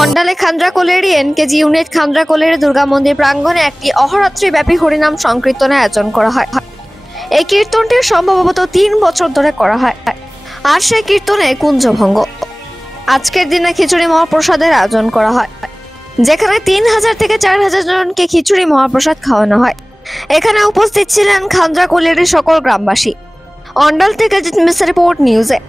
অন্ডালে খান্দ্রাকোলেরই এনকেজি unit খান্দ্রাকোলের Durga মন্দির প্রাঙ্গণে একটি অহরাত্রি ব্যাপী হরিনাম সংকীর্তনের আয়োজন করা হয়। এই কীর্তনটি সম্ভবত 3 বছর ধরে করা হয়, আর সেই কীর্তনে কুঞ্জভঙ্গ। আজকের দিনে খিচুড়ি মহাপ্রসাদের আয়োজন করা হয়, যেখানে 3000 থেকে 4000 জনকে খিচুড়ি মহাপ্রসাদ খাওয়ানো হয়। এখানে উপস্থিত ছিলেন খান্দ্রাকোলের সকল গ্রামবাসী। অন্ডাল থেকে জিতমিস রিপোর্ট নিউজে।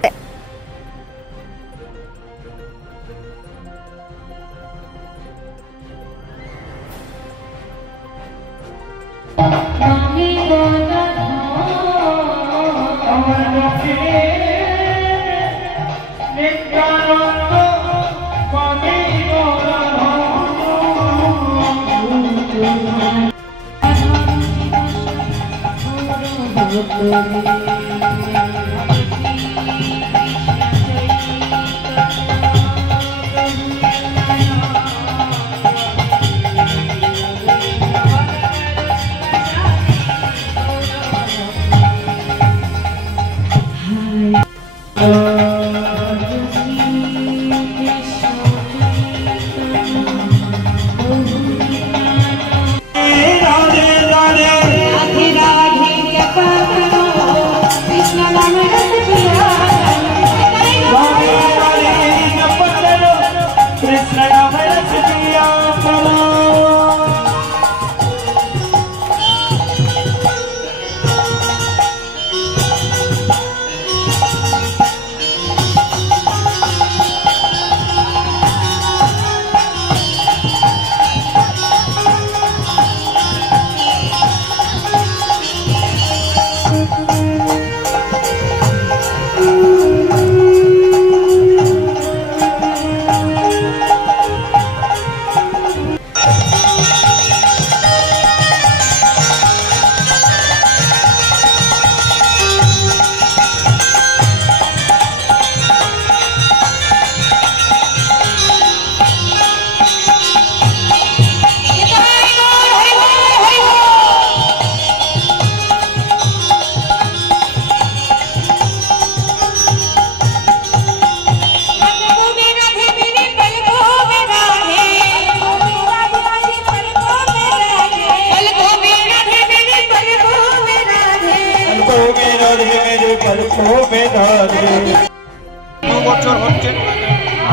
দু বছর হচ্ছে,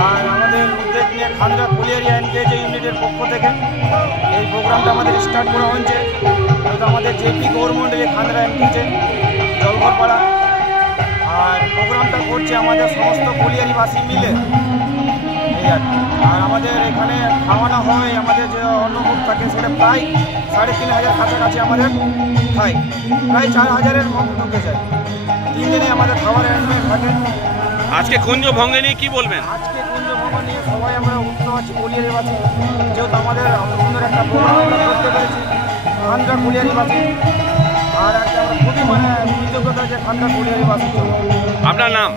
আর আমাদের উদ্যোগ নিয়ে খান্দ্রাকোলের এনকেজি ইউনিটের পক্ষ থেকে এই প্রোগ্রামটা আমাদের স্টার্ট করা হয়েছে। হয়তো আমাদের জেপি গভর্নমেন্টের খান্দ্রা এনকেজি জলঘরপাড়া, আর প্রোগ্রামটা করছে আমাদের সমস্ত কোলিয়ারিবাসী মিলে। এই আর আমাদের এখানে খাওয়ানো হয়, আমাদের যে অন্নভোগ থাকে সেটা প্রায় 3500 কাছাকাছি আমাদের খায়, প্রায় 4000-এর মতো ঢুকে যায়। 3 দিনে আমাদের খাবার অ্যারেঞ্জমেন্ট থাকে। আজকে কুঞ্জভঙ্গ নিয়ে কি বলবেন? আজকে কুঞ্জভঙ্গ নিয়ে সবাই আমরা উৎসাহ আছি কোলিয়ারিবাসী, যেহেতু আমাদের সুন্দর একটা প্রোগ্রাম আমরা করতে পেরেছি খান্দ্রা কোলিয়ারিবাসী, আর একটা আমরা খুবই কৃতজ্ঞতা যে খান্দ্রা কোলিয়ারিবাসী। আপনার নাম?